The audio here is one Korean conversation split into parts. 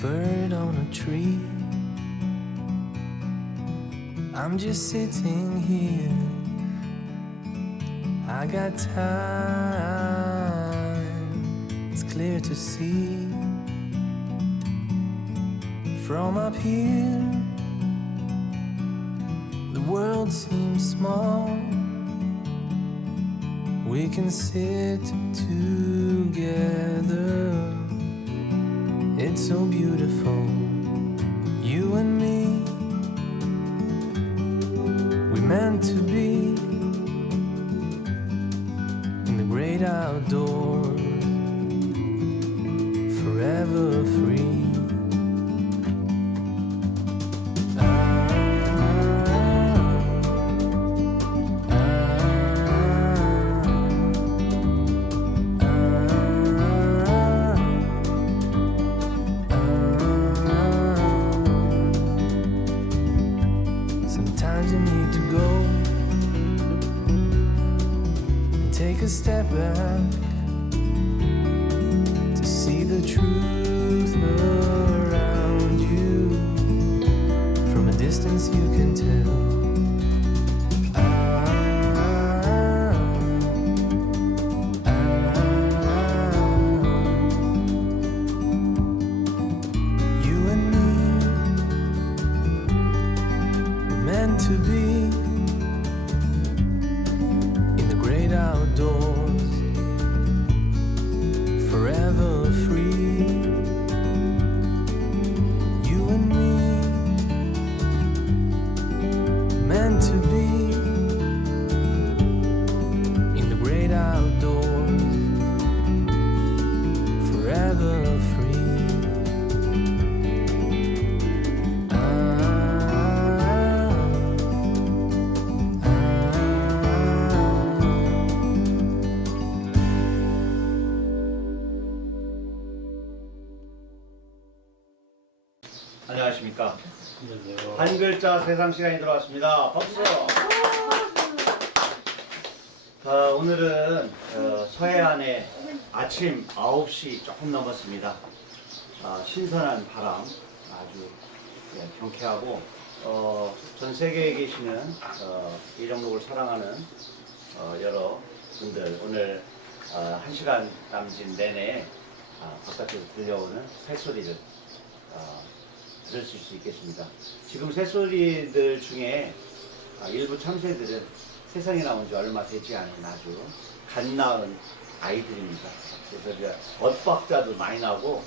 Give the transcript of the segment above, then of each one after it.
bird on a tree. I'm just sitting here. I got time. It's clear to see. From up here, the world seems small. We can sit together. It's so beautiful, you and me. We meant to be in the great outdoors, forever free. Sometimes you need to go and take a step back to see the truth around you. From a distance you can tell. You and me were meant to be in the great outdoors, forever free. You and me meant to be in the great outdoors, forever free. 안녕하십니까. 한 글자 세상 시간이 들어왔습니다. 박수! 오늘은 서해안에 아침 9시 조금 넘었습니다. 신선한 바람, 아주 경쾌하고 전 세계에 계시는 이정록을 사랑하는 여러 분들 오늘 1시간 남짓 내내 바깥에서 들려오는 새소리를 들으실 수 있겠습니다. 지금 새소리들 중에 일부 참새들은 세상에 나온 지 얼마 되지 않은 아주 갓 낳은 아이들입니다. 그래서 이제 엇박자도 많이 나고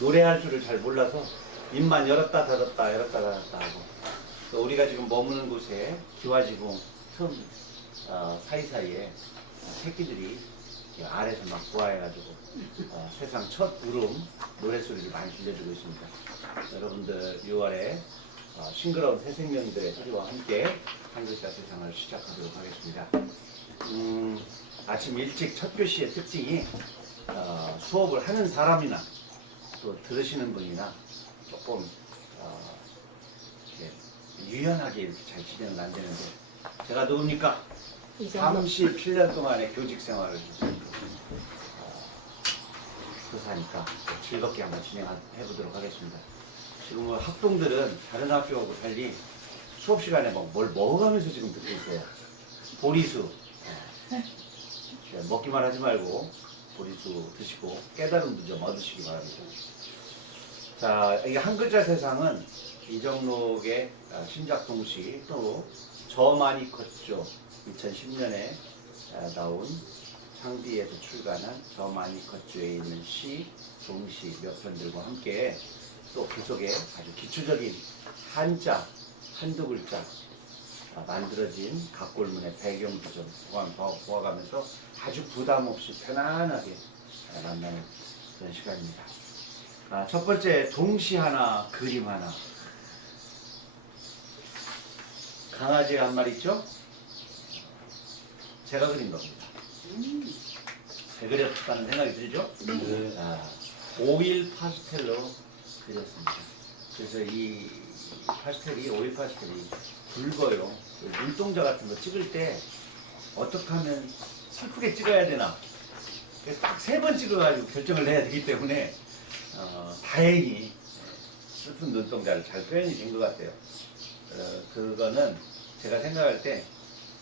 노래할 줄을 잘 몰라서 입만 열었다 닫았다 열었다 닫았다 하고, 또 우리가 지금 머무는 곳에 기와지붕 틈 사이사이에 새끼들이 아래서 막 부화해가지고 세상 첫 울음 노래소리를 많이 들려주고 있습니다. 여러분들 6월에 싱그러운 새 생명들의 소리와 함께 한 글자 세상을 시작하도록 하겠습니다. 아침 일찍 첫 교시의 특징이 수업을 하는 사람이나 또 들으시는 분이나 조금 이렇게 유연하게 이렇게 잘 진행은 안 되는데, 제가 누굽니까? 37년 동안의 교직 생활을 교사니까 즐겁게 한번 진행해보도록 하겠습니다. 지금 학동들은 다른 학교하고 달리 수업 시간에 뭘 먹어가면서 지금 듣고 있어요. 보리수. 먹기만 하지 말고 보리수 드시고 깨달음도 좀 얻으시기 바랍니다. 자, 이게 한 글자 세상은 이정록의 신작 동시, 또 저 많이 컸죠. 2010년에 나온 창비에서 출간한 저 많이 컸죠에 있는 시, 동시 몇 편들과 함께 또 그 속에 아주 기초적인 한자, 한두 글자 만들어진 각골문의 배경도 좀 보아가면서 아주 부담 없이 편안하게 만나는 그런 시간입니다. 첫 번째, 동시 하나, 그림 하나. 강아지 한 마리 있죠? 제가 그린 겁니다. 잘 그렸다는 생각이 들죠? 네. 오일 파스텔로 그렸습니다. 그래서 이 파스텔이, 오일 파스텔이 굵어요. 눈동자 같은 거 찍을 때 어떻게 하면 슬프게 찍어야 되나, 딱 3번 찍어가지고 결정을 내야 되기 때문에 다행히 슬픈 눈동자를 잘 표현이 된 것 같아요. 그거는 제가 생각할 때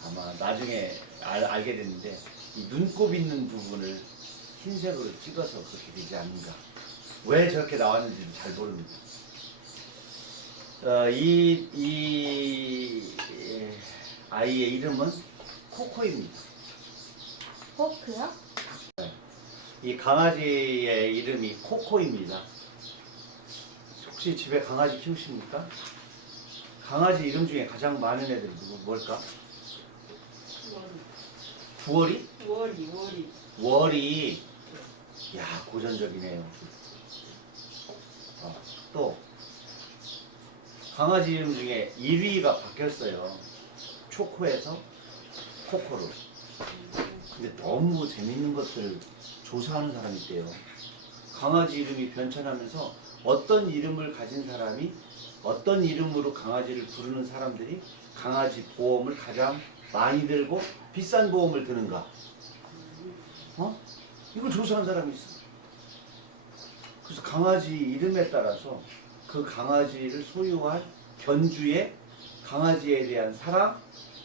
아마 나중에 알게 됐는데 이 눈곱 있는 부분을 흰색으로 찍어서 그렇게 되지 않는가. 왜 저렇게 나왔는지도 잘 모릅니다. 이 아이의 이름은 코코입니다. 포크요? 이 강아지의 이름이 코코입니다. 혹시 집에 강아지 키우십니까? 강아지 이름 중에 가장 많은 애들이 뭘까? 구월이? 월이. 야, 고전적이네요. 또 강아지 이름 중에 1위가 바뀌었어요. 초코에서 코코로. 근데 너무 재밌는 것들 조사하는 사람이 있대요. 강아지 이름이 변천하면서 어떤 이름을 가진 사람이 어떤 이름으로 강아지를 부르는 사람들이 강아지 보험을 가장 많이 들고 비싼 보험을 드는가? 이걸 조사한 사람이 있어. 그래서 강아지 이름에 따라서 그 강아지를 소유한 견주의 강아지에 대한 사랑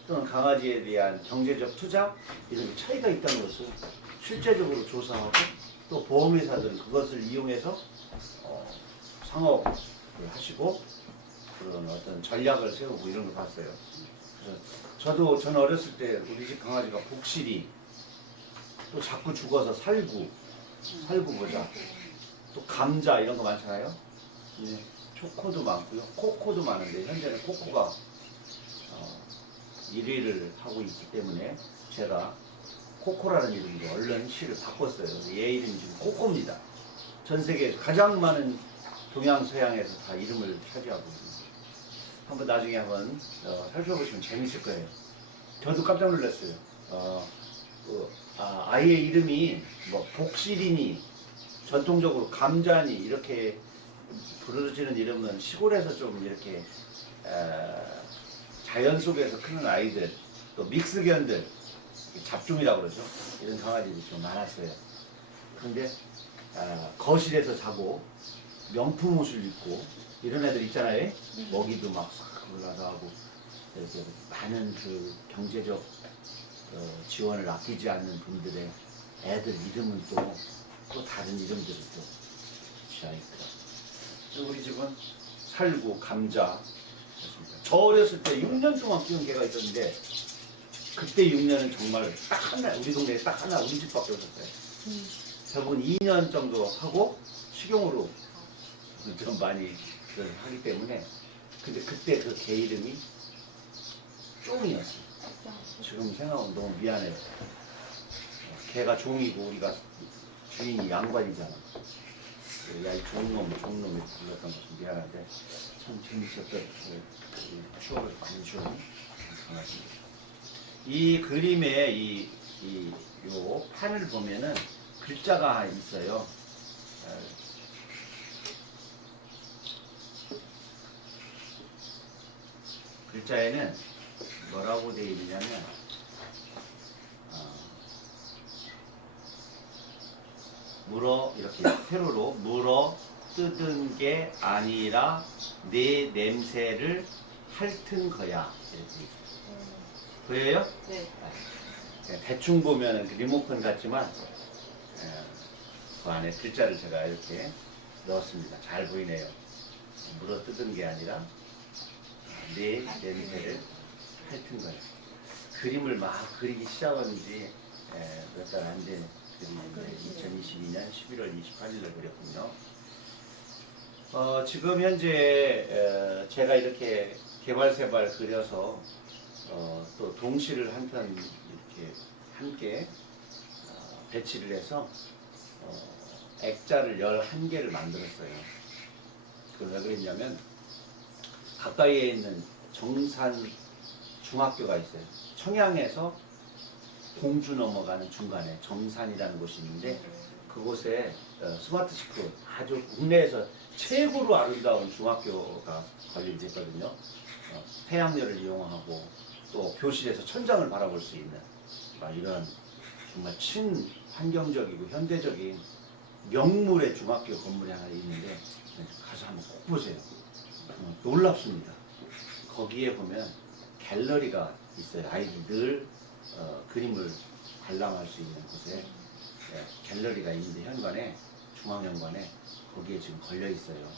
또는 강아지에 대한 경제적 투자 이런 차이가 있다는 것을 실제적으로 조사하고 또 보험회사들은 그것을 이용해서 상업을 하시고 그런 어떤 전략을 세우고 이런 걸 봤어요. 그래서 저는 어렸을 때 우리 집 강아지가 복실이 또 자꾸 죽어서 살구 모자 또 감자 이런 거 많잖아요. 네. 초코도 많고요. 코코도 많은데 현재는 코코가 1위를 하고 있기 때문에 제가 코코라는 이름으로 얼른 시를 바꿨어요. 얘 이름이 지금 코코입니다. 전 세계에서 가장 많은 동양 서양에서 다 이름을 차지하고 있습니다. 한번 나중에 한번 살펴보시면 재밌을 거예요. 저도 깜짝 놀랐어요. 아이의 이름이 뭐 복실이니 전통적으로 감자니 이렇게 부르짖는 이름은 시골에서 좀 이렇게 자연 속에서 크는 아이들 또 믹스견들 잡종이라고 그러죠. 이런 강아지들이 좀 많았어요. 그런데 거실에서 자고 명품 옷을 입고 이런 애들 있잖아요. 먹이도 막 싹 올라가고 이렇게 많은 그 경제적 지원을 아끼지 않는 분들의 애들 이름은 또 다른 이름들을 또 취하있더라고요. 우리 집은 살구, 감자 저 어렸을 때 6년 동안 키운 개가 있었는데 그때 6년은 정말 딱 하나, 우리 동네에 딱 하나 우리 집밖에 없었어요. 대부분 2년 정도 하고 식용으로 좀 많이 하기 때문에 근데 그때 그 개 이름이 쫑이었어요. 지금 생각하면 너무 미안해요. 개가 종이고 우리가 주인이 양반이잖아. 야, 이 종놈 이렇게 불렀던 것은 미안한데 참 재밌었던 추억을 많이 주는 강아지입니다. 이 그림의 요 판을 보면은 글자가 있어요. 글자에는 뭐라고 되어 있냐면 물어 이렇게 세로로 물어 뜯은 게 아니라 내 냄새를 핥은 거야 이렇게 보여요? 네. 대충 보면 리모컨 같지만 그 안에 글자를 제가 이렇게 넣었습니다. 잘 보이네요. 물어 뜯은 게 아니라 내 냄새를 핥은 거야. 그림을 막 그리기 시작한 지 몇 달 안 된 그림인데 2022년 11월 28일에 그렸군요. 지금 현재 제가 이렇게 개발세발 그려서 또 동시를 한편 이렇게 함께 배치를 해서 액자를 11개를 만들었어요. 그걸 왜 그랬냐면 가까이에 있는 정산 중학교가 있어요. 청양에서 공주 넘어가는 중간에 정산이라는 곳이 있는데 그곳에 스마트스쿨 아주 국내에서 최고로 아름다운 중학교가 건립됐거든요. 태양열을 이용하고 또 교실에서 천장을 바라볼 수 있는 이런 정말 친환경적이고 현대적인 명물의 중학교 건물이 하나 있는데 가서 한번 꼭 보세요. 놀랍습니다. 거기에 보면 갤러리가 있어요. 아이들이 늘 그림을 관람할 수 있는 곳에 갤러리가 있는데 현관에 중앙현관에 거기에 지금 걸려 있어요.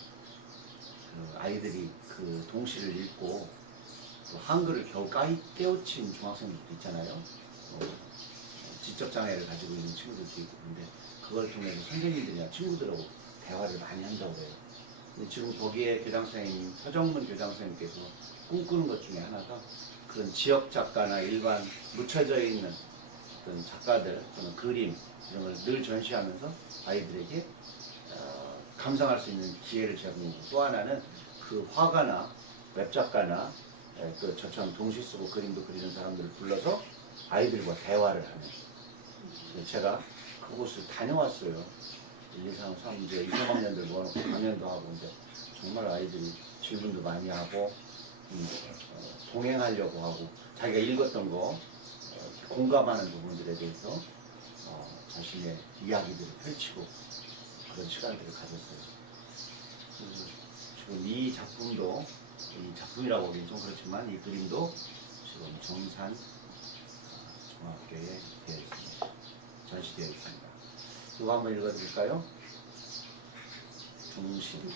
그 아이들이 그 동시를 읽고 또 한글을 겨우 깨우친 중학생들도 있잖아요. 지적 장애를 가지고 있는 친구들도 있고 근데 그걸 통해서 선생님들이나 친구들하고 대화를 많이 한다고 해요. 근데 지금 거기에 교장선생님, 서정문 교장선생님께서 꿈꾸는 것 중에 하나가 그런 지역 작가나 일반 묻혀져 있는 그런 작가들 또는 그림 이런 걸 늘 전시하면서 아이들에게 감상할 수 있는 기회를 제공하고 또 하나는 그 화가나 웹작가나 또 저처럼 동시 쓰고 그림도 그리는 사람들을 불러서 아이들과 대화를 하는 제가 그곳을 다녀왔어요. 1, 2, 3, 3 이제 2, 3학년들 모아놓고 강연도 하고 근데 정말 아이들이 질문도 많이 하고 동행하려고 하고 자기가 읽었던 거 공감하는 부분들에 대해서 자신의 이야기들을 펼치고 그런 시간들을 가졌어요. 지금 이 작품도 이 작품이라고 하기는 좀 그렇지만 이 그림도 지금 정산 중학교에 되어 있습니다. 전시되어 있습니다. 이거 한번 읽어드릴까요? 중심.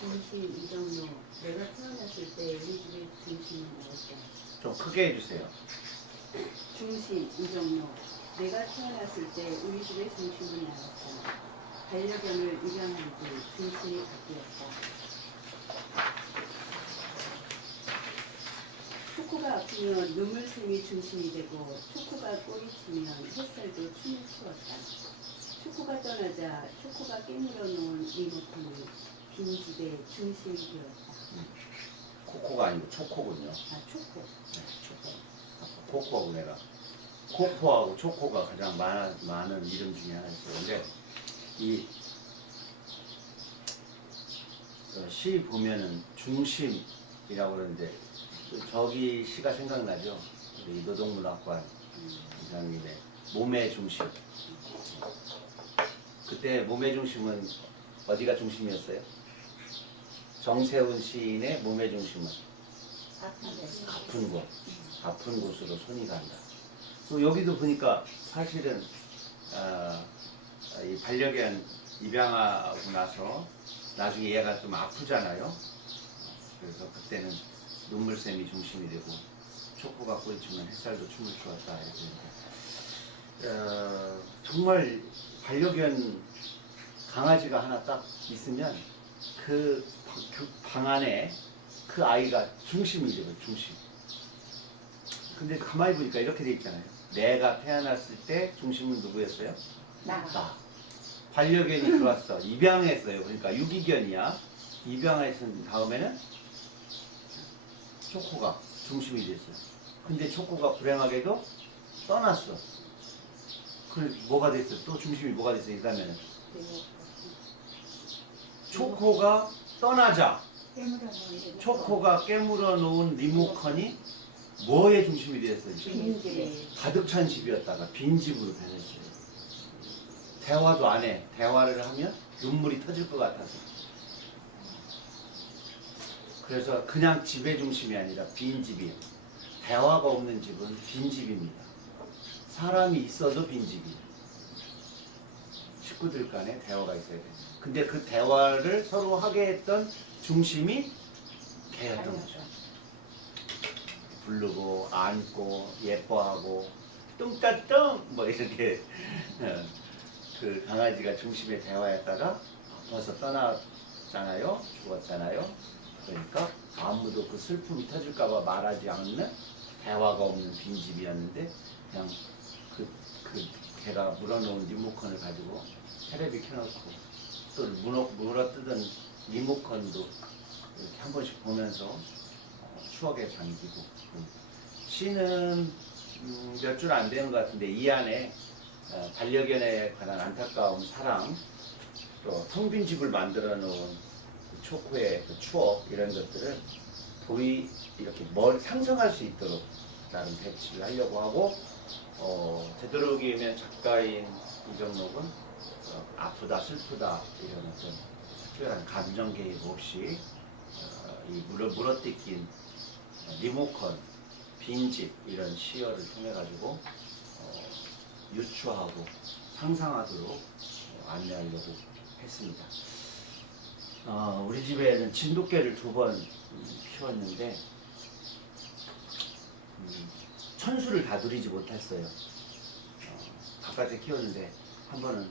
중심 이정로. 내가 태어났을 때 우리 집의 중심은 나였다. 좀 크게 해주세요. 중심 이정로. 내가 태어났을 때 우리 집의 중심은 나였다. 반려견을 입양한 뒤 중심이 바뀌었다. 초코가 아프면 눈물샘이 중심이 되고 초코가 꼬리치면 햇살도 춤을 추었다. 초코가 떠나자 초코가 깨물어 놓은 리모컨이 빈집의 중심이 되었다. 코코가 아니고 초코군요. 아, 초코. 네, 초코. 코코하고 내가 코코하고 초코가 가장 많은 이름 중에 하나였어요. 근데 이 시 보면은 중심이라고 그러는데 저기 시가 생각나죠? 우리 노동문학관 이장님의 몸의 중심. 그때 몸의 중심은 어디가 중심이었어요? 정세훈 시인의 몸의 중심은 아픈 곳으로 손이 간다. 또 여기도 보니까 사실은 이 반려견 입양하고 나서 나중에 얘가 좀 아프잖아요. 그래서 그때는 눈물샘이 중심이 되고 초코가 꼬리치면 햇살도 춤을 추었다 이렇게 정말 반려견 강아지가 하나 딱 있으면 그 방 안에 그 아이가 중심이 되고 중심. 근데 가만히 보니까 이렇게 돼 있잖아요. 내가 태어났을 때 중심은 누구였어요? 나. 반려견이 들어왔어. 입양했어요. 그러니까 유기견이야. 입양했은 다음에는 초코가 중심이 됐어요. 근데 초코가 불행하게도 떠났어. 그럼 뭐가 됐어? 또 중심이 뭐가 됐어? 일단은 초코가 떠나자 초코가 깨물어 놓은 리모컨이 뭐의 중심이 되었어요? 빈집의 가득 찬 집이었다가 빈 집으로 변했어요. 대화도 안 해. 대화를 하면 눈물이 터질 것 같아서. 그래서 그냥 집의 중심이 아니라 빈 집이에요. 대화가 없는 집은 빈 집입니다. 사람이 있어도 빈 집이에요. 식구들 간에 대화가 있어야 돼요. 근데 그 대화를 서로 하게 했던 중심이 개였던 거죠. 부르고 안고 예뻐하고 뚱따뚱 뭐 이렇게 그 강아지가 중심의 대화였다가 벌써 떠났잖아요. 죽었잖아요. 그러니까 아무도 그 슬픔이 터질까봐 말하지 않는 대화가 없는 빈집이었는데 그냥 그 개가 물어놓은 리모컨을 가지고 테레비 켜놓고 또 물어뜯은 리모컨도 이렇게 한 번씩 보면서 추억에 잠기고 시는 몇 줄 안 되는 것 같은데 이 안에 반려견에 관한 안타까움, 사랑, 또 텅 빈 집을 만들어 놓은 그 초코의 그 추억 이런 것들을 이렇게 상상할 수 있도록 나름 배치를 하려고 하고 되도록이면 작가인 이정록은 아프다, 슬프다 이런 어떤 특별한 감정 개입 없이 이 물어뜯긴 리모컨, 빈집 이런 시어를 통해 가지고 유추하고 상상하도록 안내하려고 했습니다. 우리 집에는 진돗개를 2번 키웠는데 천수를 다 누리지 못했어요. 바깥에 키웠는데 한 번은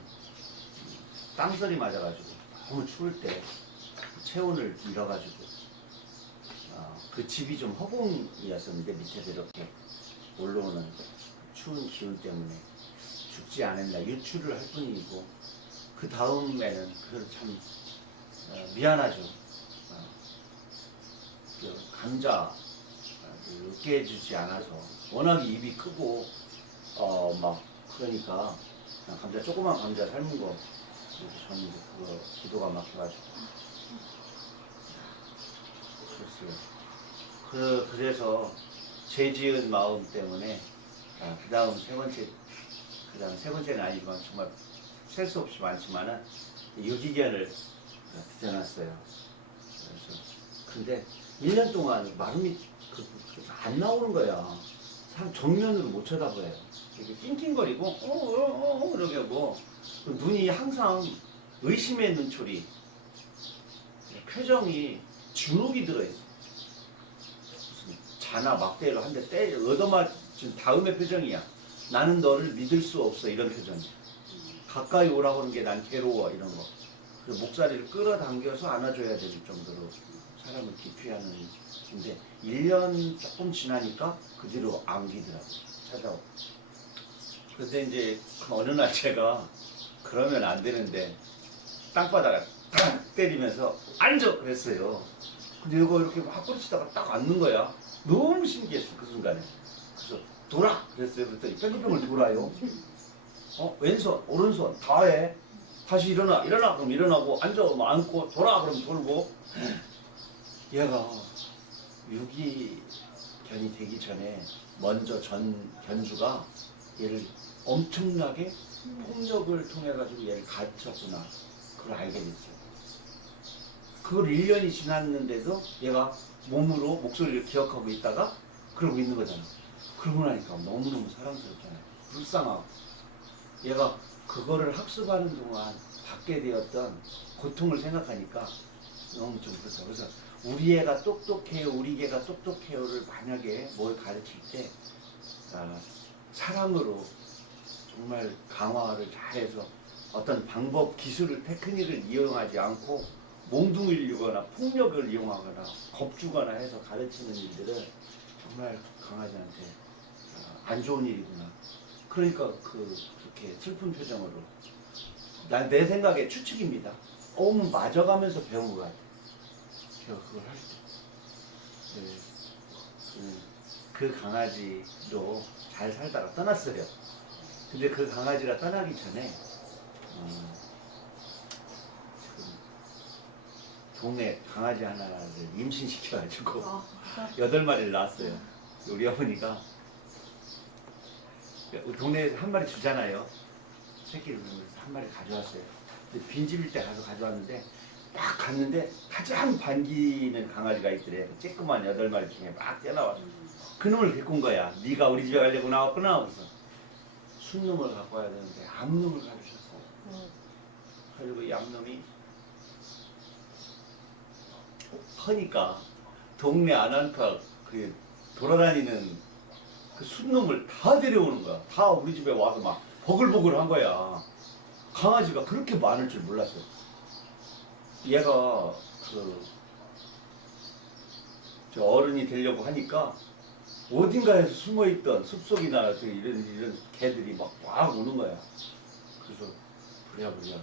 땅소리 맞아가지고 너무 추울 때 체온을 잃어가지고 그 집이 좀 허공이었었는데 밑에서 이렇게 올라오는 추운 기운 때문에 죽지 않았나 유추를 할 뿐이고 그 다음에는 그걸 참 미안하죠. 그 감자 으깨주지 않아서 워낙 입이 크고 막 그러니까 그냥 감자 조그만 감자 삶은 거 저는 그거 기도가 막혀가지고 그랬어요. 그래서 죄지은 마음 때문에 그다음 세 번째는 아니지만 정말 셀 수 없이 많지만은 유기견을 드려놨어요. 그래서 근데 1년 동안 마름이 안 나오는 거야. 사람 정면으로 못 쳐다봐요. 이렇게 낑낑거리고 이렇게 하고 눈이 항상 의심의 눈초리, 표정이 주눅이 들어있어. 무슨 자나 막대로 한 대 얻어맞은 다음의 표정이야. 나는 너를 믿을 수 없어 이런 표정이야. 가까이 오라고 하는 게 난 괴로워 이런 거. 그래서 목살이를 끌어당겨서 안아줘야 될 정도로 사람을 기피하는 인데 1년 조금 지나니까 그 뒤로 안기더라고 찾아오고. 근데 이제 어느 날 제가 그러면 안 되는데 땅바닥에 딱 때리면서 앉아 그랬어요. 근데 이거 이렇게 막 꼬리치다가 딱 앉는 거야. 너무 신기했어 그 순간에. 그래서 돌아 그랬어요. 그랬더니 뺑글뺑글 돌아요. 왼손 오른손 다 해. 다시 일어나 그럼 일어나고 앉아 뭐 앉고 돌아 그럼 돌고. 얘가 유기견이 되기 전에 먼저 견주가 얘를 엄청나게 폭력을 통해 가지고 얘를 가르쳤구나. 그걸 알게 됐어요. 그걸 1년이 지났는데도 얘가 몸으로 목소리를 기억하고 있다가 그러고 있는 거잖아. 그러고 나니까 너무너무 사랑스럽잖아요. 불쌍하고. 얘가 그거를 학습하는 동안 받게 되었던 고통을 생각하니까 너무 좀 그렇다. 그래서 우리 애가 똑똑해요, 우리 개가 똑똑해요를 만약에 뭘 가르칠 때 사랑으로 정말 강화를 잘해서 어떤 방법, 기술을, 테크닉을 이용하지 않고 몽둥이려거나 폭력을 이용하거나 겁주거나 해서 가르치는 일들은 정말 강아지한테 안 좋은 일이구나. 그러니까 그렇게 슬픈 표정으로 내 생각에 추측입니다. 맞아가면서 배운 것 같아. 제가 그걸 할 때. 네. 그 강아지로 잘 살다가 떠났어요. 근데 그 강아지가 떠나기 전에 지금 동네 강아지 하나를 임신시켜가지고 8마리를 낳았어요. 우리 어머니가 동네에서 한 마리 주잖아요. 새끼를 한 마리 가져왔어요. 근데 빈집일 때 가서 가져왔는데 막 갔는데 가장 반기는 강아지가 있더래. 쬐끄만 8마리 중에 막 뛰어나와서 그놈을 데리고 온 거야. 네가 우리 집에 가려고 나왔구나. 그래서 순놈을 갖고 와야 되는데 암놈을 가르쳤어. 그리고 이 암놈이 커니까 동네 아난카 그 돌아다니는 그 순놈을 다 데려오는 거야. 다 우리 집에 와서 막 버글버글 한 거야. 강아지가 그렇게 많을 줄 몰랐어. 얘가 저 어른이 되려고 하니까 어딘가에서 숨어있던 숲속이나 이런 개들이 막 오는 거야. 그래서 부랴부랴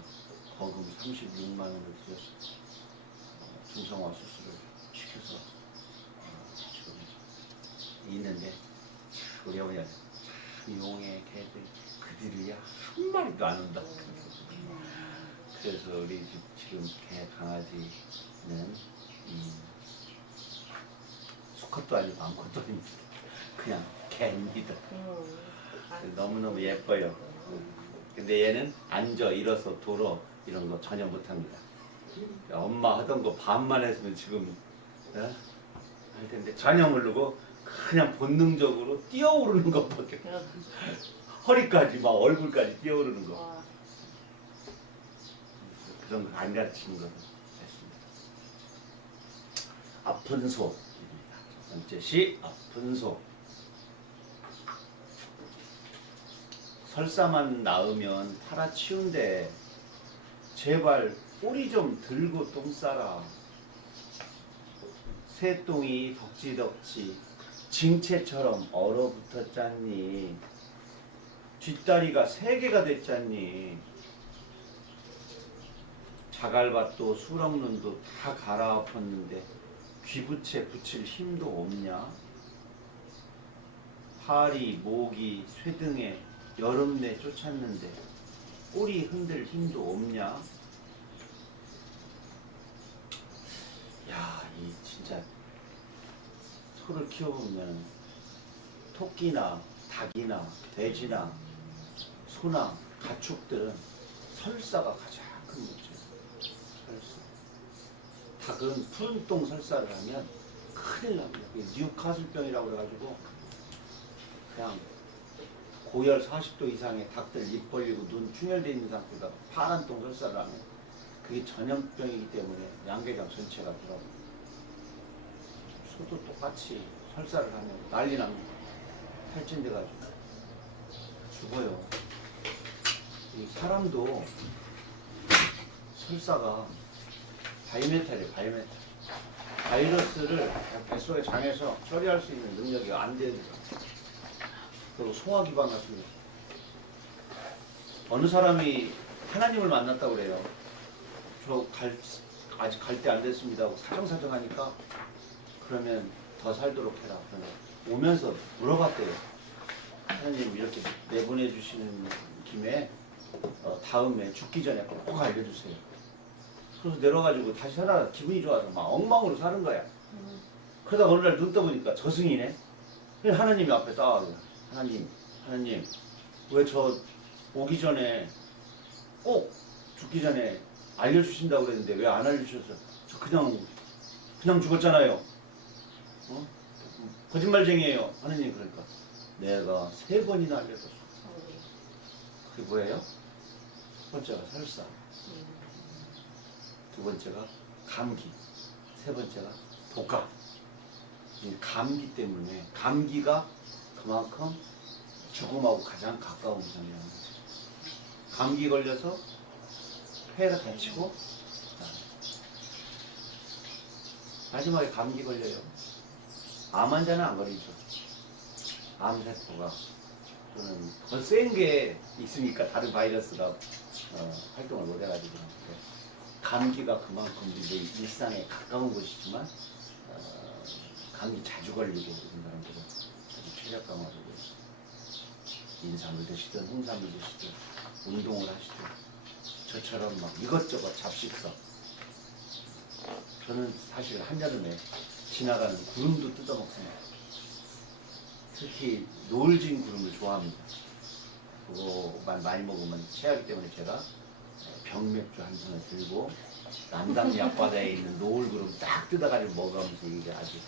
거금 36만 원을 들여서 중성화 수술을 시켜서 지금 있는데 우리 어머니가 참 용의 개들 그들이야 한 마리도 안 온다. 그래서 우리 집 지금 개 강아지는 수컷도 아니고 암컷도 아닙니다. 그냥 개입니다. 너무너무 예뻐요. 근데 얘는 앉아 일어서 돌어 이런 거 전혀 못합니다. 야, 엄마 하던 거 반만 했으면 지금 할 텐데 전혀 모르고 그냥 본능적으로 뛰어오르는 것밖에 허리까지 막 얼굴까지 뛰어오르는 거. 와, 그런 거 안 가르치는 거는 했습니다. 아픈 소입니다. 첫 번째 시 아픈 소. 설사만 낳으면 팔아치운데 제발 꼬리 좀 들고 똥 싸라. 새똥이 덕지덕지 징채처럼 얼어붙었잖니. 뒷다리가 3개가 됐잖니. 자갈밭도 수렁눈도 다 갈아엎었는데 귀부채 붙일 힘도 없냐? 파리, 모기, 쇠등에 여름내 쫓았는데 꼬리 흔들 힘도 없냐? 야, 이 진짜 소를 키워보면 토끼나 닭이나 돼지나 소나 가축들은 설사가 가장 큰 문제예요. 설사. 닭은 푸른 똥 설사를 하면 큰일 납니다. 뉴카슬병이라고 해가지고 그냥 고열 40도 이상의 닭들 입 벌리고 눈 충혈되어 있는 상태가 파란 똥 설사를 하면 그게 전염병이기 때문에 양계장 전체가 돌아옵니다. 소도 똑같이 설사를 하면 난리 납니다. 탈진돼가지고 죽어요. 이 사람도 설사가 바이메탈이에요. 바이메탈. 바이러스를 뱃속의 장에서 처리할 수 있는 능력이 안 됩니다. 그리고 소화기관 같은 거. 어느 사람이 하나님을 만났다고 그래요. 아직 갈 때 안 됐습니다 하고 사정사정 하니까 그러면 더 살도록 해라. 그러면 오면서 물어봤대요. 하나님 이렇게 내보내 주시는 김에 다음에 죽기 전에 꼭 알려주세요. 그래서 내려가지고 다시 살아 기분이 좋아서 막 엉망으로 사는 거야. 그러다가 어느 날 눈 떠보니까 저승이네. 하나님이 앞에 따와요. 하나님 왜 저 오기 전에 꼭 죽기 전에 알려주신다고 그랬는데 왜 안 알려주셨어요? 저 그냥 죽었잖아요. 어? 거짓말쟁이에요. 하느님. 그러니까 내가 3번이나 알려줬어. 그게 뭐예요? 첫 번째가 설사, 두 번째가 감기, 세 번째가 독감. 이 감기 때문에 감기가 그만큼 죽음하고 가장 가까운 병이라는 거죠. 감기 걸려서 폐가 다치고 마지막에 감기 걸려요. 암 환자는 안 걸리죠. 암세포가 또는 더 센 게 있으니까 다른 바이러스가 활동을 못 해가지고 감기가 그만큼 우리 일상에 가까운 곳이지만 감기 자주 걸리고 이런 사람들은 아주 최적감을 주고 있어요. 인삼을 드시든 홍삼을 드시든 운동을 하시든 저처럼 막 이것저것 잡식성. 저는 사실 한여름에 지나가는 구름도 뜯어먹습니다. 특히 노을진 구름을 좋아합니다. 그거만 많이 먹으면 체하기 때문에 제가 병맥주 한 손에 들고 남당리 앞바다에 있는 노을구름 딱 뜯어가지고 먹으면서 이게 아주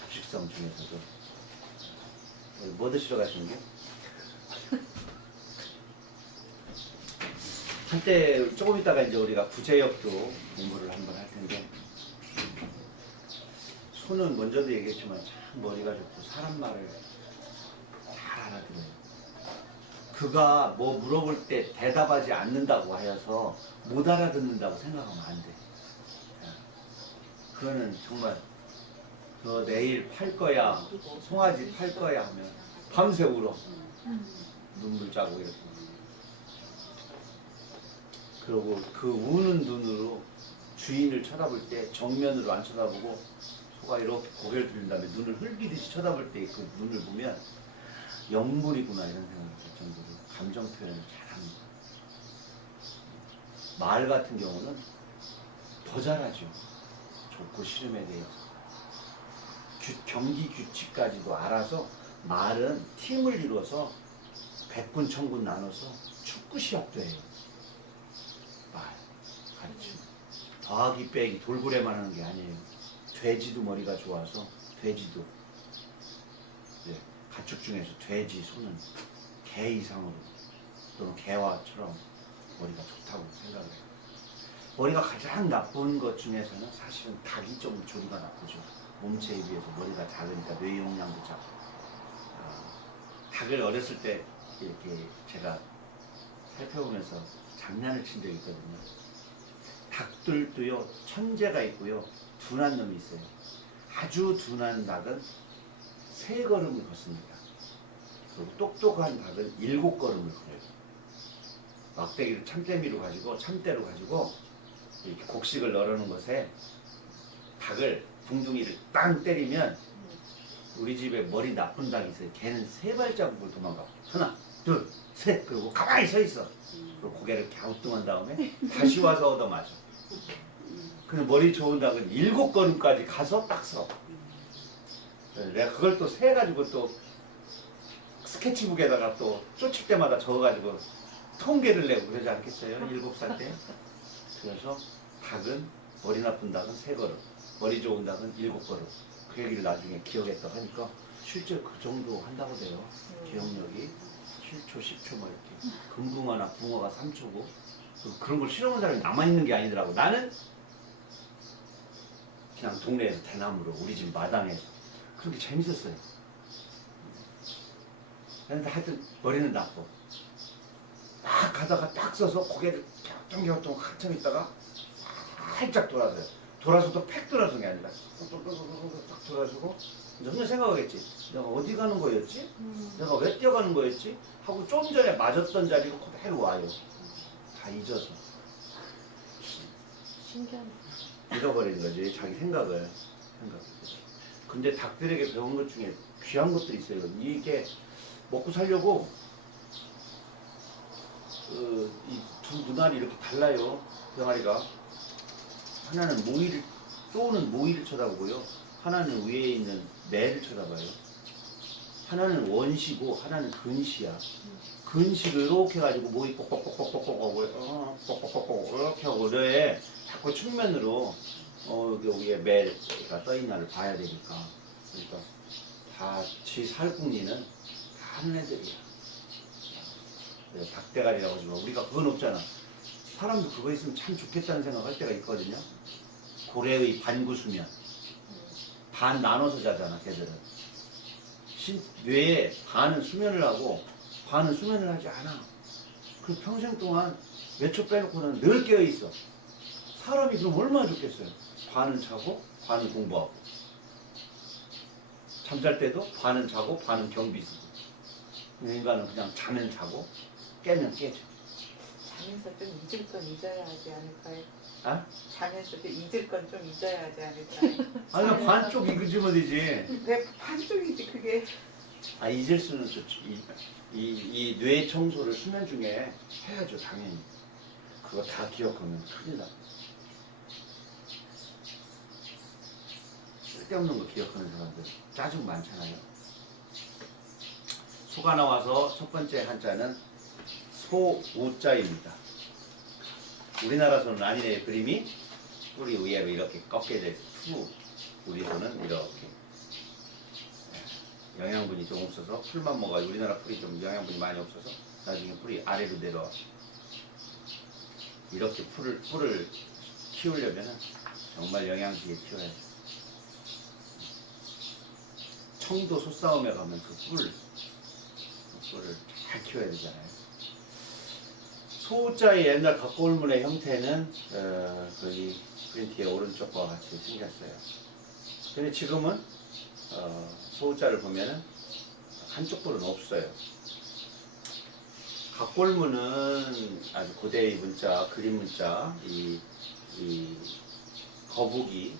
잡식성 중에서도. 뭐 드시러 가시는 게? 한때 조금 있다가 이제 우리가 구제역도 공부를 한번 할 텐데, 소는 먼저도 얘기했지만 참 머리가 좋고 사람 말을 잘 알아들어요. 그가 뭐 물어볼 때 대답하지 않는다고 하여서 못 알아듣는다고 생각하면 안 돼. 그거는 정말 너 내일 팔 거야, 송아지 팔 거야 하면 밤새 울어. 눈물 짜고 이렇게. 그리고 그 우는 눈으로 주인을 쳐다볼 때 정면으로 안 쳐다보고 소가 이렇게 고개를 들린 다음에 눈을 흘기듯이 쳐다볼 때 그 눈을 보면 영물이구나 이런 생각을 할 정도로 감정 표현을 잘합니다. 말 같은 경우는 더 잘하죠. 좋고 싫음에 대해서. 경기 규칙까지도 알아서 말은 팀을 이루어서 백군 천군 나눠서 축구 시합도 해요. 말 가르치면 더하기 빼기 돌고래만 하는 게 아니에요. 돼지도 머리가 좋아서 돼지도 가축 중에서 돼지 소는 개 이상으로 또는 개와처럼 머리가 좋다고 생각을 해요. 머리가 가장 나쁜 것 중에서는 사실은 닭이 좀 조리가 나쁘죠. 몸체에 비해서 머리가 작으니까 뇌 용량도 작고. 닭을 어렸을 때 이렇게 제가 살펴보면서 장난을 친 적이 있거든요. 닭들도요, 천재가 있고요, 둔한 놈이 있어요. 아주 둔한 닭은 3걸음을 걷습니다. 그리고 똑똑한 닭은 7걸음을 걸어요. 막대기를 참대미로 가지고, 참대로 가지고 이렇게 곡식을 널어놓은 것에 닭을, 붕둥이를 땅 때리면 우리 집에 머리 나쁜 닭이 있어요. 걔는 3발자국을 도망가. 하나, 둘, 셋. 그리고 가만히 서 있어. 그리고 고개를 갸우뚱한 다음에 다시 와서 얻어맞아. 근데 머리 좋은 닭은 7걸음까지 가서 딱 서. 내가 그걸 또 세가지고 또 스케치북에다가 또 쫓을 때마다 적어가지고 통계를 내고 그러지 않겠어요? 7살 때. 그래서 닭은, 머리 나쁜 닭은 3걸음, 머리 좋은 닭은 7걸음. 그 얘기를 나중에 기억했다 하니까 실제 그 정도 한다고 돼요. 기억력이 7초, 10초 뭐 이렇게. 금붕어나 붕어가 3초고 그런 걸 실험한 사람이 남아있는 게 아니더라고. 나는 그냥 동네에서 대나무로 우리 집 마당에서 그렇게 재밌었어요. 그런데 하여튼 머리는 나빠. 막 가다가 딱 서서 고개를 갸우뚱갸우뚱 한참 있다가 살짝 돌아서요. 돌아서도 팩 돌아서는 게 아니라 딱 돌아서고 이제 혼자 생각하겠지. 내가 어디 가는 거였지? 내가 왜 뛰어가는 거였지? 하고 좀 전에 맞았던 자리로 그대로 와요. 다 잊어서. 신기하네. 잃어버리는 거지. 자기 생각을. 근데 닭들에게 배운 것 중에 귀한 것들이 있어요. 이게 먹고 살려고 이 두 눈알이 이렇게 달라요. 병아리가. 하나는 모이를, 또는 모이를 쳐다보고요. 하나는 위에 있는 매를 쳐다봐요. 하나는 원시고 하나는 근시야. 근시를 이렇게 가지고 모이 꼭꼭꼭꼭꼭꼭 하고 꼭꼭꼭꼭 이렇게 하고 그래. 자꾸 측면으로 여기에 매가 떠있나를 봐야 되니까. 그러니까 다 지 살궁리는 다 하는 애들이야. 닭대가리라고 하지만 우리가 그건 없잖아. 사람도 그거 있으면 참 좋겠다는 생각할 때가 있거든요. 고래의 반구수면 반 나눠서 자잖아. 걔들은 뇌에 반은 수면을 하고 반은 수면을 하지 않아. 그 평생 동안 몇 초 빼놓고는 늘 깨어있어. 사람이 그럼 얼마나 좋겠어요. 반은 자고 반은 공부하고, 잠잘 때도 반은 자고 반은 경비 쓰고. 인간은 그냥 자면 자고 깨면 깨죠. 자면서 좀 잊을 건 잊어야 하지 않을까요? 아? 자면서 좀 잊을 건 좀 잊어야 하지 않을까요? 아니 반쪽 잊으면 되지. 왜 반쪽이지 그게? 아, 잊을 수는 좋지. 이 뇌 청소를 수면 중에 해야죠, 당연히. 그거 다 기억하면 큰일 나. 쓸데없는 거 기억하는 사람들 짜증 많잖아요. 소가 나와서 첫 번째 한자는 소우자입니다. 우리나라 소는 아니네요. 그림이 뿌리 위로 이렇게 꺾게 돼 수. 우리 소는 이렇게 영양분이 좀 없어서 풀만 먹어요. 우리나라 풀이 좀 영양분이 많이 없어서 나중에 풀이 아래로 내려와. 이렇게 풀을 키우려면 정말 영양지게 키워야 돼. 청도 소싸움에 가면 그 뿔을 잘 키워야 되잖아요. 소자의 옛날 각골문의 형태는 거기 프린트의 오른쪽과 같이 생겼어요. 근데 지금은 소자를 보면은 한쪽 뿔은 없어요. 각골문은 아주 고대의 문자, 그림 문자, 이 거북이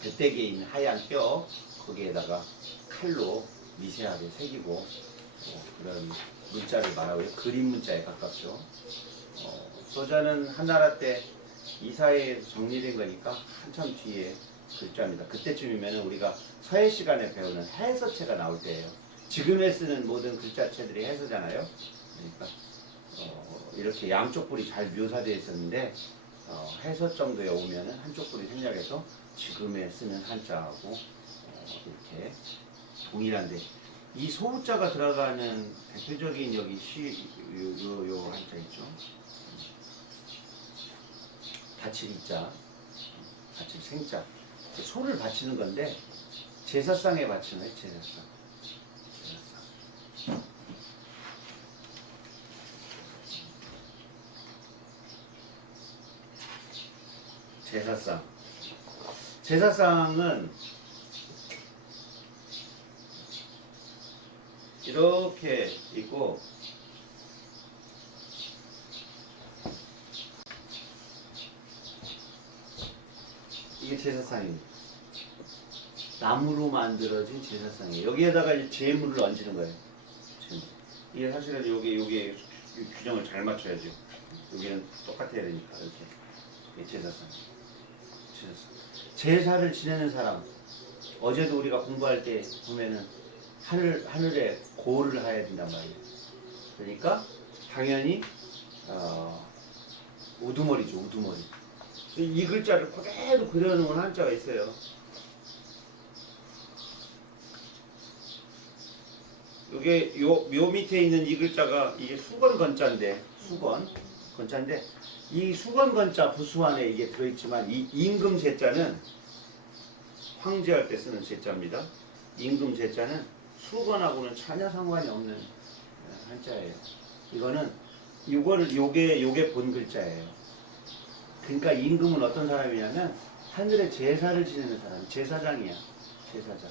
배때기에 있는 하얀 뼈 거기에다가 칼로 미세하게 새기고 그런 문자를 말하고요. 그림 문자에 가깝죠. 소자는 한나라 때 이사회에서 정리된 거니까 한참 뒤에 글자입니다. 그때쯤이면 우리가 서예 시간에 배우는 해서체가 나올 때예요. 지금에 쓰는 모든 글자체들이 해서잖아요. 그러니까 이렇게 양쪽 뿔이 잘 묘사되어 있었는데 해서 정도에 오면은 한쪽 뿌리 생략해서 지금에 쓰는 한자하고 이렇게 동일한데 이 소자가 들어가는 대표적인 여기 요 한자 있죠. 바칠 이자, 바칠 생자. 소를 바치는 건데 제사상에 바치는 거예요. 제사상. 제사상. 제사상은 이렇게 있고 이게 제사상입니다. 나무로 만들어진 제사상이에요. 여기에다가 이제 재물을 얹는 거예요. 재물. 이게 사실은 요게 균형을 잘 맞춰야죠. 여기는 똑같아야 되니까 이렇게. 이게 제사상. 제사를 지내는 사람. 어제도 우리가 공부할 때 보면은 하늘에 고를 해야 된단 말이에요. 그러니까 당연히 우두머리죠. 우두머리. 이 글자를 그대로 그려놓은 한자가 있어요. 이게 요 밑에 있는 이 글자가 이게 수건건자인데 수건건자인데 이 수건건자 부수 안에 이게 들어있지만 이 임금 제자는 황제할 때 쓰는 제자입니다. 임금 제자는 수건하고는 전혀 상관이 없는 한자예요. 이거는 요게 본 글자예요. 그러니까 임금은 어떤 사람이냐면 하늘에 제사를 지내는 사람, 제사장이야. 제사장.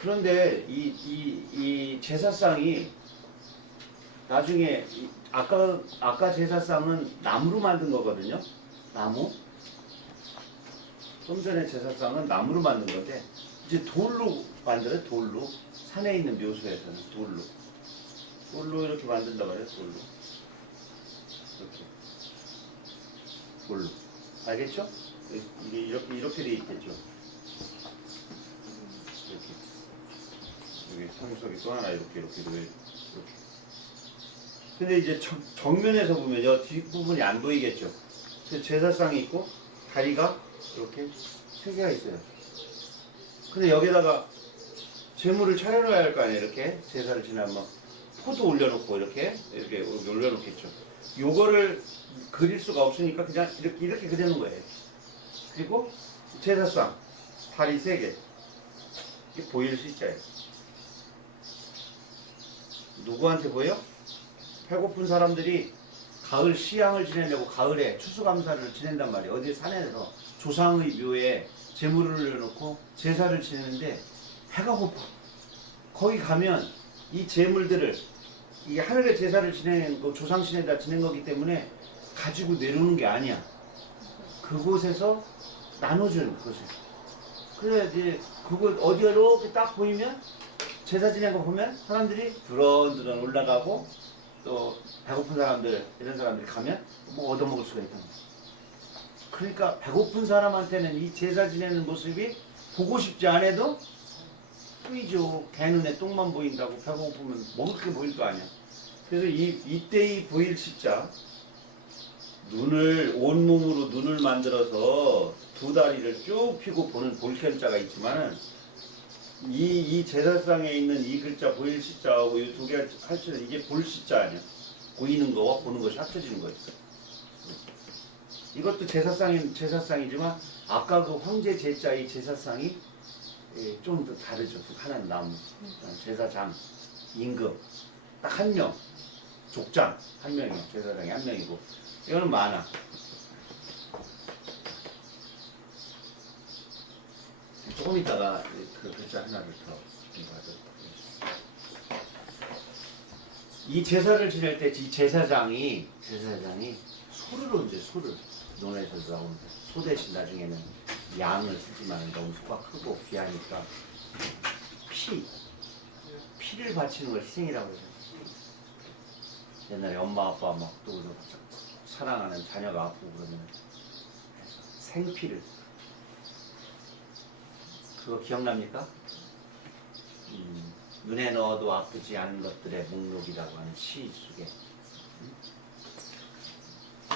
그런데 이 제사상이 나중에 아까 제사상은 나무로 만든 거거든요. 나무. 좀 전에 제사상은 나무로 만든 건데 이제 돌로 만들어요. 돌로. 산에 있는 묘소에서는 돌로 이렇게 만든다고 해요. 돌로. 이렇게. 돌로. 알겠죠? 이게 이렇게 돼 있겠죠. 이렇게. 여기 상석이 또 하나 이렇게. 근데 이제 정면에서 보면요 뒷부분이 안 보이겠죠. 그래서 제사상이 있고 다리가 이렇게 3개가 있어요. 근데 여기다가 재물을 차려놔야 할 거 아니에요. 이렇게 제사를 지나면 포도 올려놓고 이렇게 올려놓겠죠. 요거를 그릴 수가 없으니까 그냥 이렇게 그려놓은 거예요. 그리고 제사상 다리 3개. 이게 보일 수 있잖아요. 누구한테 보여? 배고픈 사람들이 가을 시향을 지내려고 가을에 추수감사를 지낸단 말이에요. 어디 산에서 조상의 묘에 제물을 올려놓고 제사를 지내는데 배가 고파. 거기 가면 이 제물들을 이 하늘의 제사를 지내는 거 조상 신에다 지낸 거기 때문에 가지고 내려오는 게 아니야. 그곳에서 나눠주는 그곳에. 그래 이제 그곳 어디가 이렇게 딱 보이면 제사 지낸 거 보면 사람들이 드런드런 올라가고 또 배고픈 사람들 이런 사람들이 가면 뭐 얻어먹을 수가 있다. 그러니까 배고픈 사람한테는 이 제사 지내는 모습이 보고 싶지 않아도 보이죠. 개 눈에 똥만 보인다고 배고프면 먹을 게 보일 거 아니야. 그래서 이때의 보일 시자 눈을 온몸으로 눈을 만들어서 두 다리를 쭉 펴고 보는 볼견자가 있지만은 이 제사상에 있는 이 글자 보일 시자하고 이 2개 합치면 이게 볼 시자 아니야. 보이는 거와 보는 것이 합쳐지는 거죠. 이것도 제사상이지만 아까 그 황제 제자의 제사상이 좀 더 다르죠. 하나는 나무, 제사장, 임금 딱 한 명, 족장 한 명이요. 제사장이 한 명이고 이거는 많아. 조금 있다가 그 글자 하나를 더 공부하도록 하겠습니다. 이 제사를 지낼 때 이 제사장이 소를 얹어요. 소를 논에서 나오는 소 대신 나중에는 양을 쓰지만 너무 소가 크고 귀하니까 피를 바치는 걸 희생이라고 해요. 옛날에 엄마 아빠 막 또 사랑하는 자녀가 아프고 그러면 생피를 그거 기억납니까? 눈에 넣어도 아프지 않은 것들의 목록이라고 하는 시 속에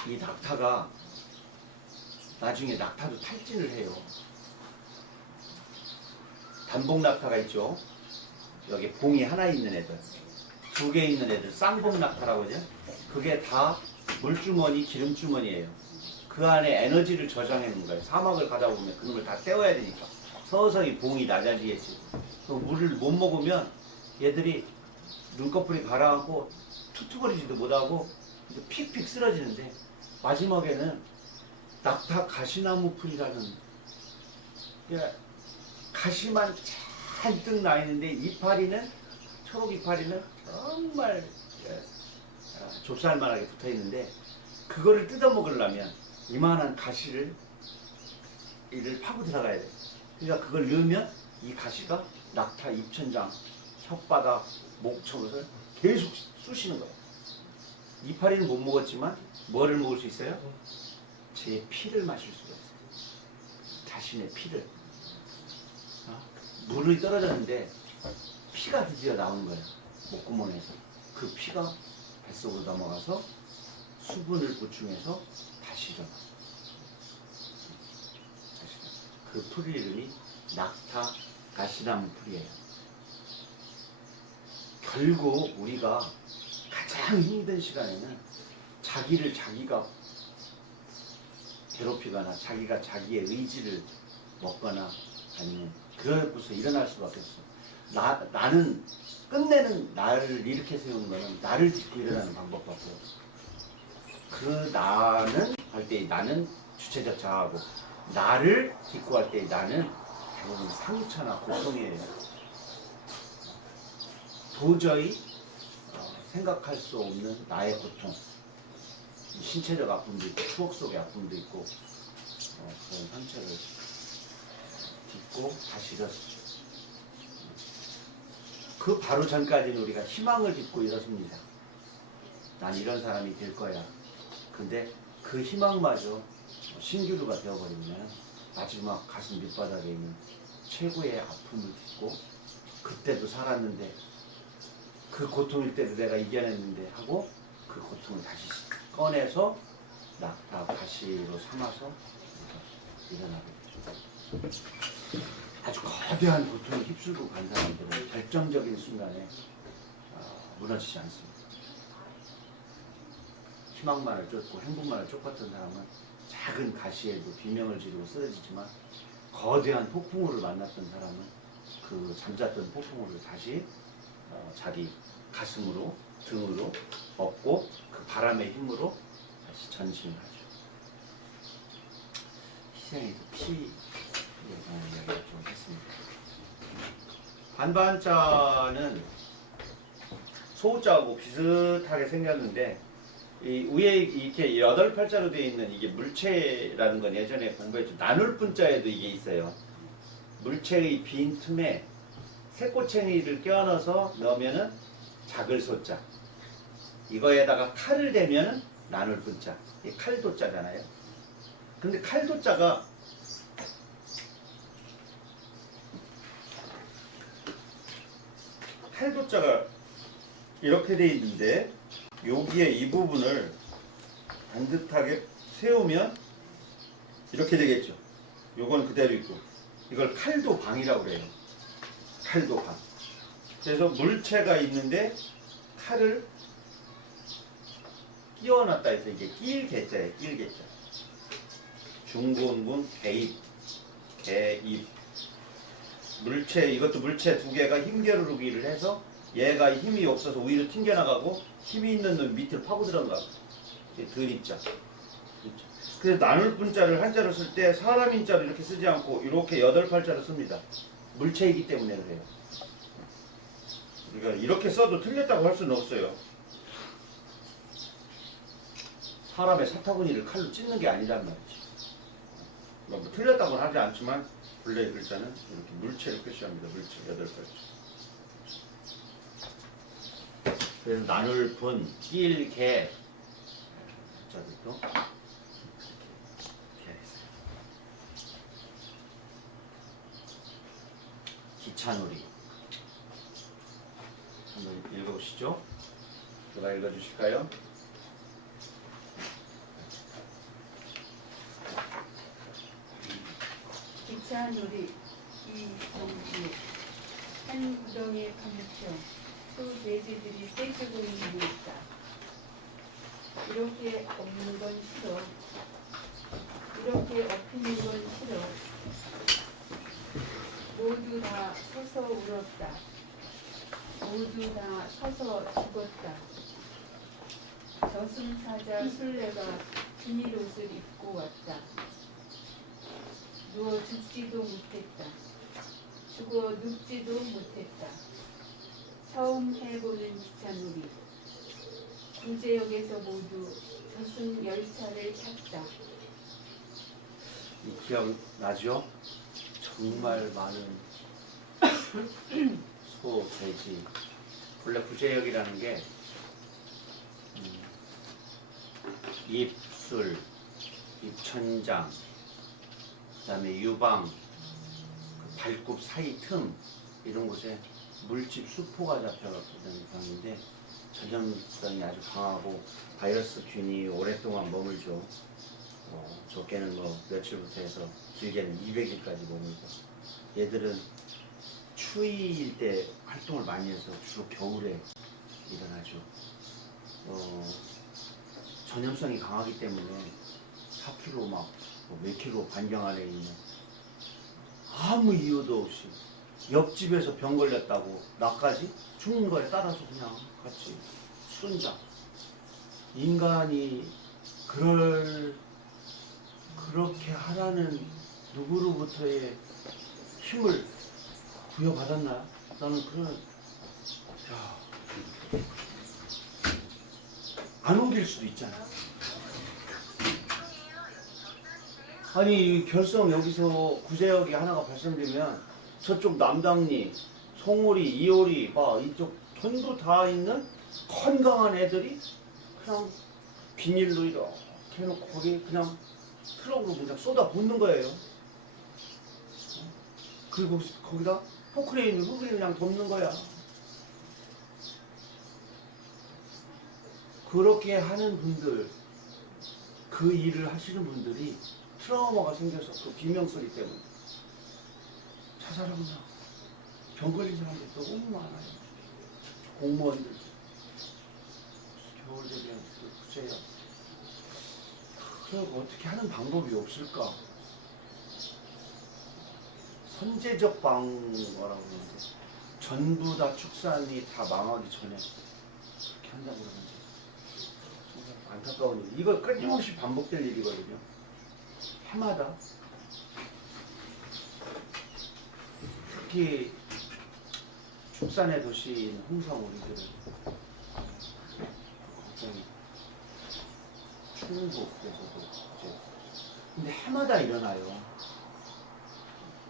이 낙타가 나중에 낙타도 탈진을 해요. 단봉 낙타가 있죠. 여기 봉이 하나 있는 애들, 2개 있는 애들, 쌍봉 낙타라고 하죠. 그게 다 물주머니, 기름주머니예요. 그 안에 에너지를 저장해 놓은 거예요. 사막을 가다 보면 그놈을 다 떼어야 되니까 서서히 봉이 낮아지겠지. 그 물을 못 먹으면 얘들이 눈꺼풀이 가라앉고 투투거리지도 못하고 이제 픽픽 쓰러지는데, 마지막에는 낙타 가시나무 풀이라는 가시만 잔뜩 나 있는데, 이파리는, 초록 이파리는 정말 좁쌀만하게 붙어 있는데, 그거를 뜯어 먹으려면 이만한 가시를 이를 파고 들어가야 돼. 그러니까 그걸 넣으면 이 가시가 낙타 입천장, 혓바닥, 목청을 계속 쑤시는 거예요. 이파리는 못 먹었지만 뭐를 먹을 수 있어요? 제 피를 마실 수가 있어요. 자신의 피를. 물이 떨어졌는데 피가 드디어 나오는 거예요. 목구멍에서. 그 피가 뱃속으로 넘어가서 수분을 보충해서 다시 일어나. 그 풀 이름이 낙타 가시나무 풀이에요. 결국 우리가 가장 힘든 시간에는 자기를 자기가 괴롭히거나 자기가 자기의 의지를 먹거나 아니면 그러고서 일어날 수밖에 없어. 나는 끝내는 나를 일으켜 세우는 거는 나를 딛고 일어나는 방법밖에 없어. 그 나는 할 때 나는 주체적 자아고, 나를 딛고 할 때 나는 대부분 상처나 고통이에요. 도저히 생각할 수 없는 나의 고통, 신체적 아픔도 있고 추억 속의 아픔도 있고, 그런 상처를 딛고 다시 일어서죠. 그 바로 전까지는 우리가 희망을 딛고 일어섭니다. 난 이런 사람이 될 거야. 근데 그 희망마저 신기루가 되어버리면 마지막 가슴 밑바닥에 있는 최고의 아픔을 딛고, 그때도 살았는데, 그 고통일 때도 내가 이겨냈는데 하고, 그 고통을 다시 꺼내서 낙타 가시로 삼아서 일어나게 되죠. 아주 거대한 고통을 휩쓸고 간 사람들은 결정적인 순간에 무너지지 않습니다. 희망만을 쫓고 행복만을 쫓았던 사람은 작은 가시에도 비명을 지르고 쓰러지지만, 거대한 폭풍우를 만났던 사람은 그 잠잤던 폭풍우를 다시 자기 가슴으로, 등으로 업고 그 바람의 힘으로 다시 전진을 하죠. 희생에서 피 이야기를 좀 했습니다. 반반자는 소자하고 비슷하게 생겼는데, 이 위에 이렇게 8팔자로 되어 있는 이게 물체라는 건 예전에 공부했죠. 나눌 분자에도 이게 있어요. 물체의 빈 틈에 새꼬챙이를 껴넣어서 넣으면은 작을 소자. 이거에다가 칼을 대면은 나눌 분자. 이 칼도자잖아요. 근데 칼도자가 이렇게 돼 있는데, 여기에 이 부분을 반듯하게 세우면 이렇게 되겠죠. 요건 그대로 있고, 이걸 칼도방이라고 그래요. 칼도방. 그래서 물체가 있는데 칼을 끼워놨다 해서 이게 끼일개자예요. 끼일개자. 중군군 개입, 개입. 물체, 이것도 물체 2개가 힘겨루기를 해서 얘가 힘이 없어서 위로 튕겨나가고, 힘이 있는 놈 밑으로 파고 들어가고. 들입자. 그래서 나눌 분자를 한자로 쓸 때 사람 인자로 이렇게 쓰지 않고 이렇게 8팔자로 씁니다. 물체이기 때문에 그래요. 그러니까 이렇게 써도 틀렸다고 할 수는 없어요. 사람의 사타구니를 칼로 찢는 게 아니란 말이지. 뭐 틀렸다고는 하지 않지만 본래 글자는 이렇게 물체를 표시합니다. 물체 8팔자. 그래서 나눌 분, 끼일, 개 자들도 이렇게 했어요. 기차놀이 한번 읽어보시죠. 누가 읽어주실까요? 기차놀이 이정주 한 구덩이에 감춰 또 돼지들이 떼주고 있는 있다. 이렇게 없는 건 싫어. 이렇게 엎이는 건 싫어. 모두 다 서서 울었다. 모두 다 서서 죽었다. 저승사자 술래가 비닐옷을 입고 왔다. 누워 죽지도 못했다. 죽어 눕지도 못했다. 처음 해보는 기차놀이. 구제역에서 모두 저승 열차를 탔다. 이 기억나죠? 정말 많은 소, 돼지. 원래 구제역이라는 게 입술, 입천장, 그다음에 유방, 그 발굽 사이 틈 이런 곳에 물집 수포가 잡혀있는 병인데 전염성이 아주 강하고 바이러스균이 오랫동안 머물죠. 적게는 뭐 며칠부터 해서 길게는 200일까지 머물고 얘들은 추위일 때 활동을 많이 해서 주로 겨울에 일어나죠. 전염성이 강하기 때문에 4km 몇 킬로 반경 안에 있는 아무 이유도 없이 옆집에서 병 걸렸다고 나까지 죽는 거에 따라서 그냥 같이 순자. 인간이 그렇게 하라는 누구로부터의 힘을 부여받았나? 나는 안 옮길 수도 있잖아. 아니 결성 여기서 구제역이 하나가 발생되면 저쪽 남당리, 송오리, 이오리 막 이쪽 전부 다 있는 건강한 애들이 그냥 비닐로 이렇게 해놓고 거기 그냥 트럭으로 그냥 쏟아 붓는 거예요. 그리고 거기다 포크레인을 흙을 그냥 덮는 거야. 그렇게 하는 분들, 그 일을 하시는 분들이 트라우마가 생겨서 그 비명소리 때문에 자살하거나 병 걸린 사람들 너무 많아요. 공무원들, 겨울 되면 구제역. 그럼 어떻게 하는 방법이 없을까? 선제적 방어라고 하는데 전부 다 축산이 다 망하기 전에 그렇게 한다고 그러는데 정말 안타까운 일. 이거 끊임없이 반복될 일이거든요. 해마다. 특히 축산의 도시인 홍성우리들은 굉장히 충북에서도 이제 근데 해마다 일어나요.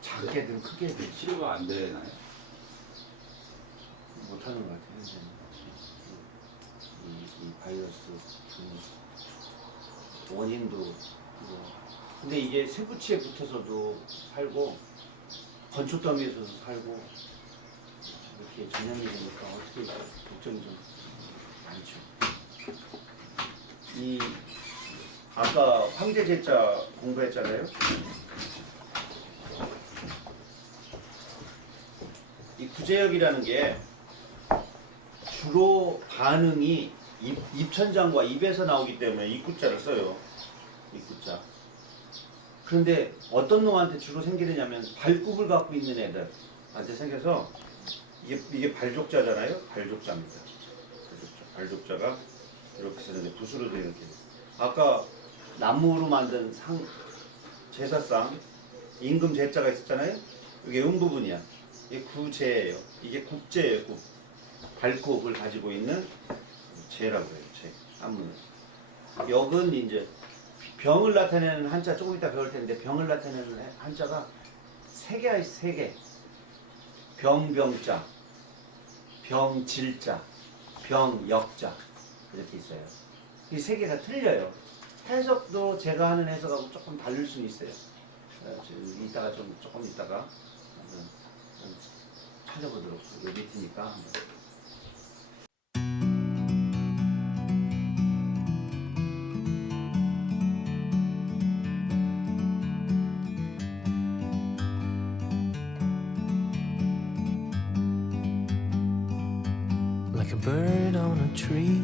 작게든 크게든 치료가 안 되나요? 못하는 것 같아요. 이제는. 이 바이러스 원인도 근데 이게 쇠붙이에 붙어서도 살고 건초더미에서도 살고 이렇게 전염이 되니까 어떻게 걱정이 좀 많죠. 이 아까 황제제자 공부했잖아요. 이 구제역이라는 게 주로 반응이 입천장과 입에서 나오기 때문에 입구자를 써요. 입구자. 그런데 어떤 놈한테 주로 생기느냐면 발굽을 갖고 있는 애들한테 생겨서 이게 발족자잖아요. 발족자입니다. 발족자가 이렇게 쓰는데 붓으로 되어 이렇게. 아까 나무로 만든 제사상 임금 제자가 있었잖아요. 이게 음부분이야. 이게 구제예요. 이게 국제예요. 국. 발굽을 가지고 있는 제라고 해요. 제. 한문은. 역은 이제 병을 나타내는 한자 조금 이따 배울 텐데 병을 나타내는 한자가 세 개가 있어요. 세 개. 병자, 병질자, 병역자 이렇게 있어요. 이 세 개가 틀려요. 해석도 제가 하는 해석하고 조금 다를 수는 있어요. 이따가 조금 이따가 좀 찾아보도록 여기 밑이니까 한번. like a bird on a tree.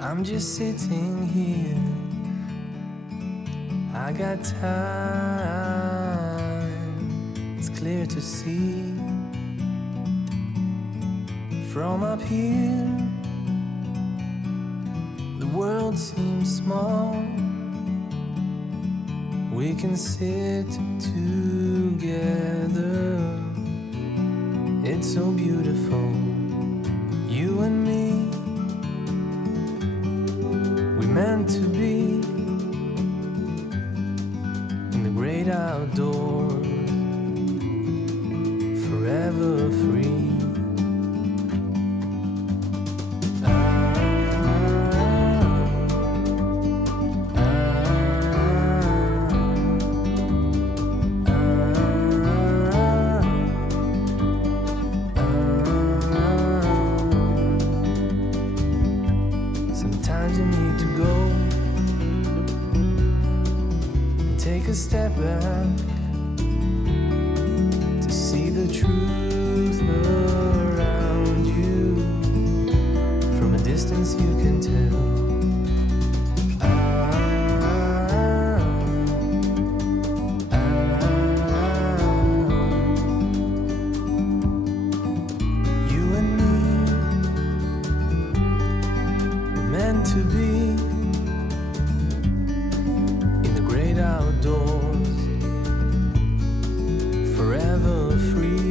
I'm just sitting here. I got time. It's clear to see from up here. The world seems small. We can sit together. It's so beautiful, you and me. We meant to be in the great outdoors, forever free. Sometimes you need to go and take a step back to see the truth around you. From a distance you can tell. You and me were meant to be in the great outdoors, forever free.